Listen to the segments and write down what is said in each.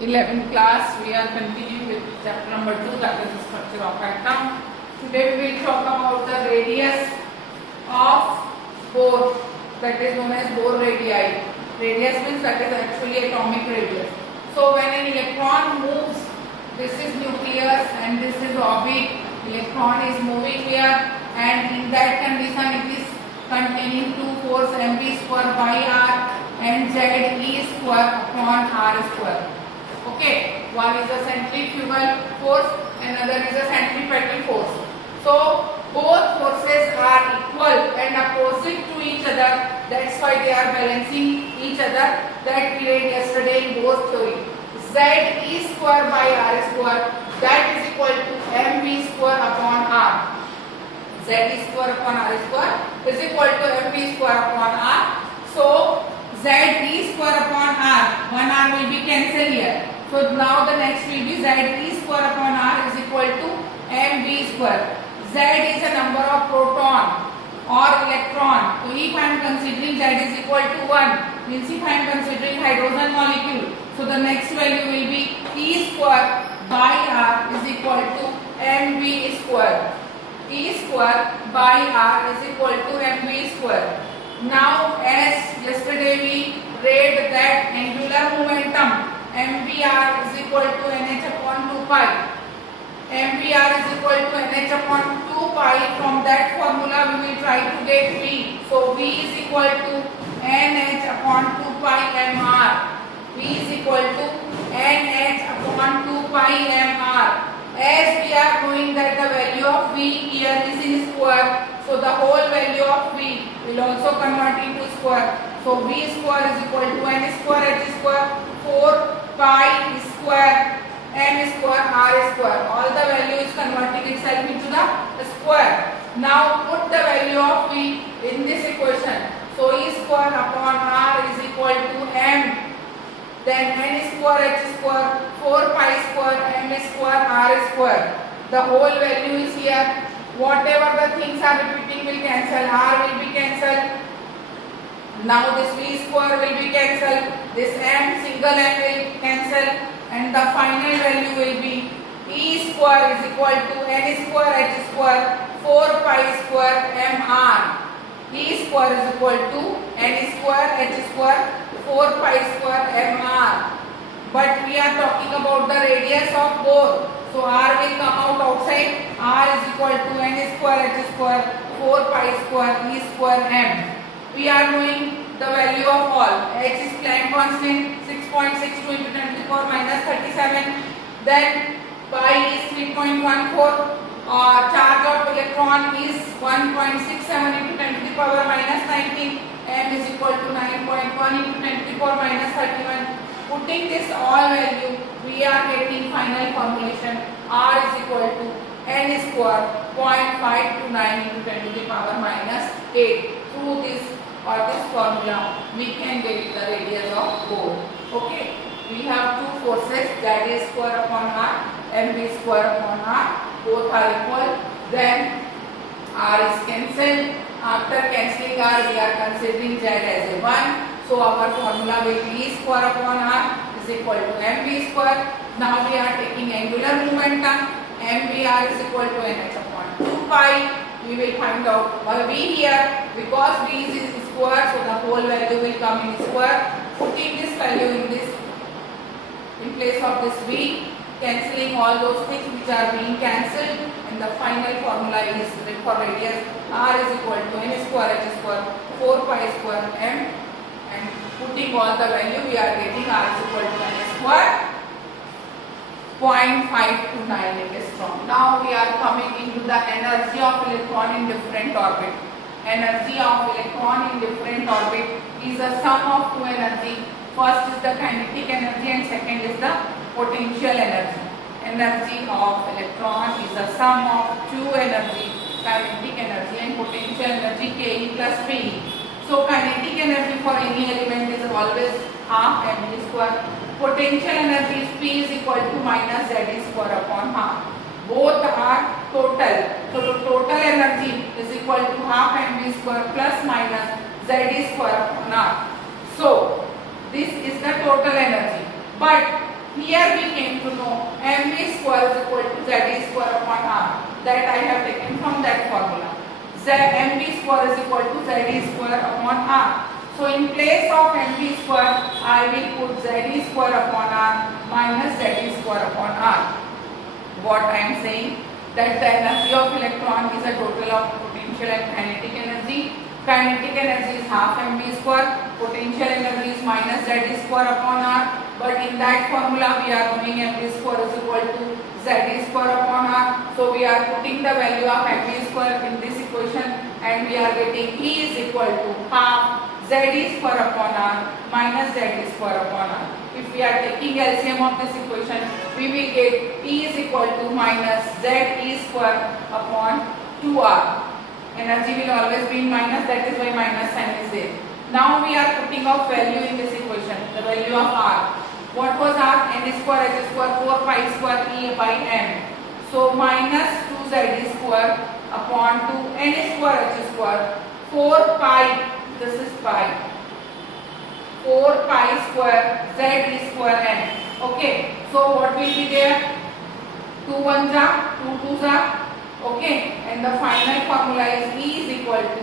11th class, we are continuing with chapter number 2, that is the structure of atom. Today we will talk about the radius of Bohr, that is known as Bohr radii. Radius means that is actually atomic radius. So when an electron moves, this is nucleus and this is orbit. Electron is moving here, and in that condition it is containing two force mv square by r and z e square upon r square. Okay, one is a centrifugal force, another is a centripetal force. So both forces are equal and opposite to each other. That's why they are balancing each other. That we read yesterday in Bohr's theory. Z e square by r square, that is equal to mv square upon r. Z e square upon r square is equal to mv square upon r. So Z e square upon r, one r will be cancelled here. So now the next will be Z e square upon r is equal to mv square. Z is a number of proton or electron. So if I am considering Z is equal to 1, means if I am considering hydrogen molecule, so the next value will be E square by R is equal to mv square. E square by R is equal to mv square. Now as yesterday we read that angular momentum mvr is equal to nh upon 2 pi. mvr is equal to nh upon 2 pi. From that formula we will try to get v. So v is equal to nh upon 2 pi mr. v is equal to nh upon 2 pi mr. As we are knowing that the value of v here is in square, so the whole value of v will also convert into square. So v square is equal to n square h square 4 pi square m square r square. All the value is converting itself into the square. Now put the value of v in this equation. So e square upon r is equal to m. Then n square h square 4 pi square m square r square. The whole value is here. Whatever the things are repeating will cancel. R will be cancelled. Now this v square will be cancelled. This m single m will cancel, and the final value will be e square is equal to n square h square 4 pi square mr. E square is equal to n square h square 4 pi square mr. But we are talking about the radius of Bohr. So r will come out outside. R is equal to n square h square 4 pi square e square m. We are knowing the value of all. H is Planck constant 6.62 into 10 to the power minus 37. Then pi is 3.14. Charge of electron is 1.67 into 10 to the power minus 19. M is equal to 9.1 into 10 to the power minus 31. Putting this all value, we are getting final formulation. R is equal to n square 0.529 into 10 to the power minus 8. Through this formula, we can get the radius of Bohr. Okay, we have two forces, that is square upon r, mv square upon r. Both are equal. Then r is cancelled. After cancelling r, we are considering z as a 1. So our formula will be e square upon r is equal to mv square. Now we are taking angular momentum. mvr is equal to nh upon 2 pi. We will find out v here, because v is square, so the whole value will come in square. Putting this value in place of this v, cancelling all those things which are being cancelled, and the final formula is for radius r is equal to n square h square 4 pi square m. And putting all the value, we are getting r is equal to n square 0.529 angstrom. Now we are coming into the energy of electron in different orbit. Energy of electron in different orbit is a sum of two energy. First is the kinetic energy and second is the potential energy. Energy of electron is a sum of two energy, kinetic energy and potential energy, Ke plus Pe. So kinetic energy for any element is always half mv square. Potential energy is P is equal to minus Z square upon half. Both are total. So the total energy is equal to half mv square plus minus Z square upon R. So this is the total energy. But Here we came to know mv square is equal to ze square upon r. That I have taken from that formula. Mv square is equal to ze square upon r. So in place of mv square, I will put ze square upon r minus ze square upon r. What I am saying, that the energy of electron is a total of potential and kinetic energy. Kinetic energy is half mv square, potential energy is minus z square upon r. But in that formula we are knowing mv square is equal to z square upon r. So we are putting the value of mv square in this equation and we are getting E is equal to half z square upon r minus z square upon r. If we are taking LCM of this equation, we will get E is equal to minus ze square upon 2r. Energy will always be in minus, that is why minus sign is there. Now we are putting of value in this equation, the value of r. What was r? N square h square 4 pi square E by n. So minus 2z square upon 2n square h square 4 pi, this is pi, 4 pi square z square n. Okay, so what will be there? 2 1 ja, 2 2 ja. Okay, and the final formula is E is equal to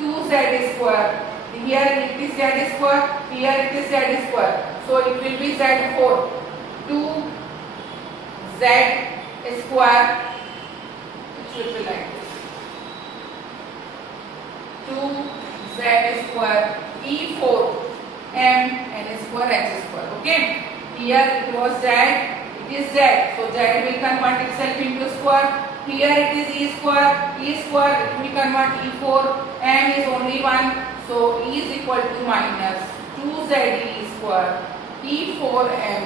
2z square. Here it is z square, here it is z square. So it will be z4. 2z square, which will be like this. 2z square E4 m n square h square. Okay, here it was z, it is z. So z will convert itself into square. Here it is E square, it will convert E4, m is only 1, so E is equal to minus 2ze square, E4m,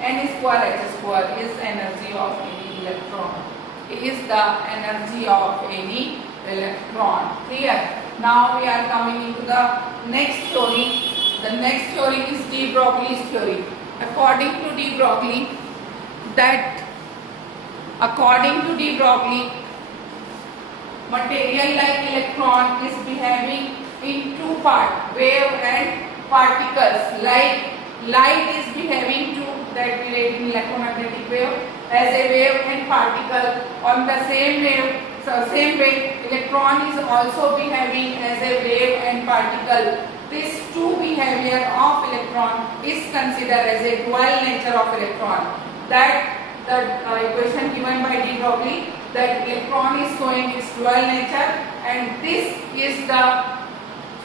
n square h square is energy of any electron. Is the energy of any electron. Clear? Now we are coming into the next theory. The next theory is de Broglie's theory. According to de Broglie, material like electron is behaving in two parts, wave and particles. Like light is behaving to that relate in electromagnetic wave as a wave and particle. On the same way, electron is also behaving as a wave and particle. This two behavior of electron is considered as a dual nature of electron. That the equation given by de Broglie, that electron is showing its dual nature, and this is the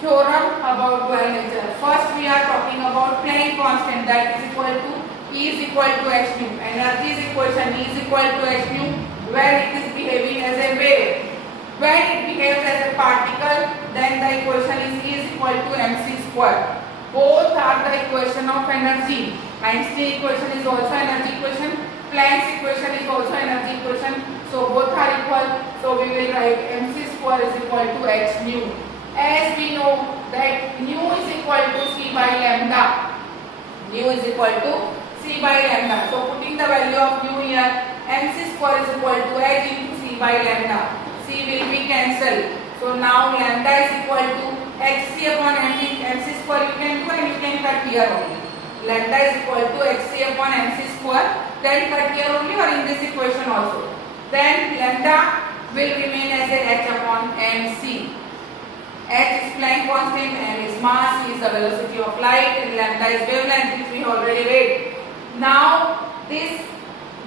theorem about dual nature. First we are talking about Planck constant, that is equal to E is equal to h nu. Energy's equation E is equal to h nu where it is behaving as a wave. When it behaves as a particle, then the equation is E is equal to mc square. Both are the equation of energy. Einstein equation is also energy equation. Planck's equation is also energy equation. So both are equal. So we will write mc square is equal to h nu. As we know that nu is equal to c by lambda. Nu is equal to c by lambda. So putting the value of nu here, mc square is equal to h into c by lambda. C will be cancelled. So now lambda is equal to hc upon mc square you can do, and you can cut here only. Lambda is equal to hc upon mc square, then cut here only or in this equation also. Then lambda will remain as a h upon mc. H is Planck constant, m is mass, c is the velocity of light, and lambda is wavelength, which we already read. Now this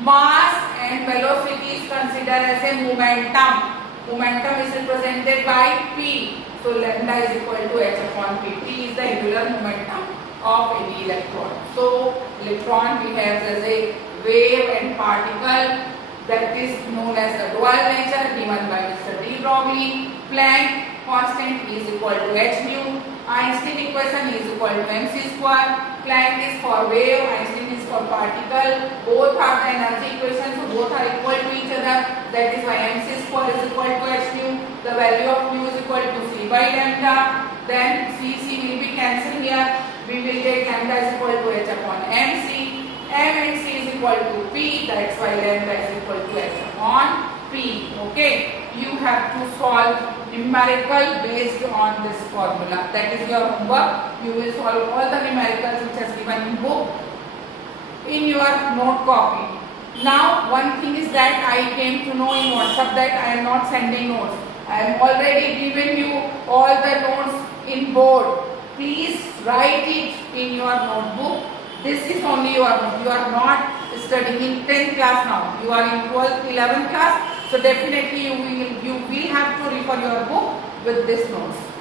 mass and velocity is considered as a momentum. Momentum is represented by P. So lambda is equal to h upon P. P is the angular momentum of any electron. So electron behaves as a wave and particle, that is known as the dual nature given by Mr. de Broglie. Planck constant is equal to h nu. Einstein equation is equal to mc square. Planck is for wave, Einstein is for particle. Both are the energy equations, so both are equal to each other. That is why mc square is equal to h nu. The value of nu is equal to c by lambda. Then c will be cancelled here. We will get lambda is equal to h upon mc. M and c is equal to p. That's why lambda is equal to h upon p. Okay. You have to solve numerical based on this formula. That is your homework. You will solve all the numericals which is given in book. in your note copy. Now one thing is that I came to know in WhatsApp that I am not sending notes. I am already given you all the notes in board. Please write it in your notebook. This is only your note. You are not studying in 10th class now. You are in 12th, 11th class. So definitely you will have to refer your book with this notes.